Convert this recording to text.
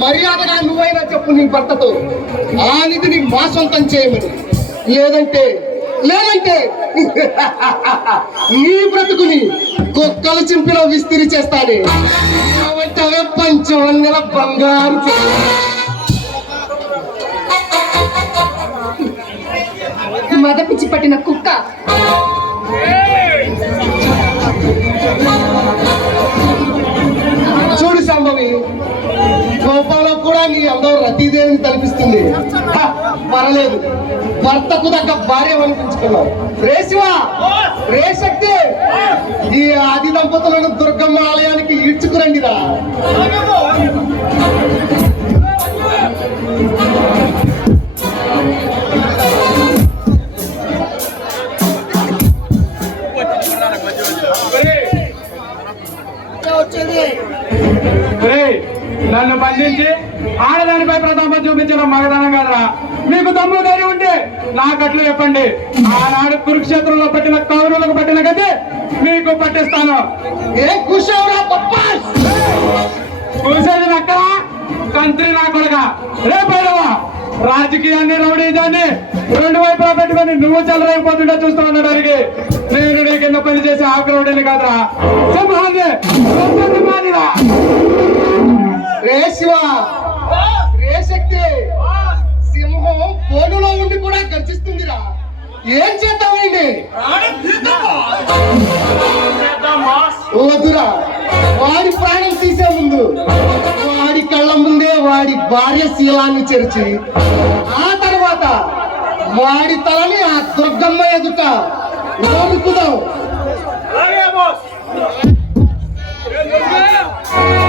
మర్యాదగా నువ్వైనా చెప్పు నీ భర్తతో. ఆ నిధిని మా సొంతం చేయమని. లేదంటే లేదంటే నీ బ్రతుకుని కుక్కల చింపిలో విస్తరి చేస్తానే. అవే పంచవందల బంగారు మద పిచ్చి పట్టిన కుక్క. నీ అందరూ రతీదేవిని తలపిస్తుంది. హ, పర్లేదు భర్తకు తగ్గ భార్య అనిపించుకున్నావు. రేసివా రేశక్తి ఈ ఆది దంపతులను దుర్గమ్మ నన్ను బంధించి ఆడదానిపై ప్రతాపం చూపించడం మగదనం కదరా. మీకు దమ్ము ధైర్యం ఉంటే నా కట్లు చెప్పండి. ఆనాడు కురుక్షేత్రంలో పట్టిన కౌరవులకు పట్టిన గది మీకు పట్టిస్తాను. చూసేది నక్కరా కంత్రి నా కొడక. రే పైరవా రాజకీయాన్ని రౌడీజాన్ని రెండు వైపులా పెట్టుకొని నువ్వు చల్లరైపోతుంటే చూస్తూ ఉండడానికి నేను నీ కింద పని చేసే ఆగ్రహుడని కాదురా. సింహాన్ని రే శివ రే శక్తి. సింహం బోనులో ఉండి కూడా గర్జిస్తుందిరా. ఏం చేద్దామండి వద్దురా. వాడి ప్రాణం తీసే ముందు వాడి కళ్ళ ముందే వాడి భార్య శీలాన్ని చేర్చి ఆ తర్వాత వాడి తలని ఆ దుర్గమ్మ ఎదుట నరుకుదాం. ¡La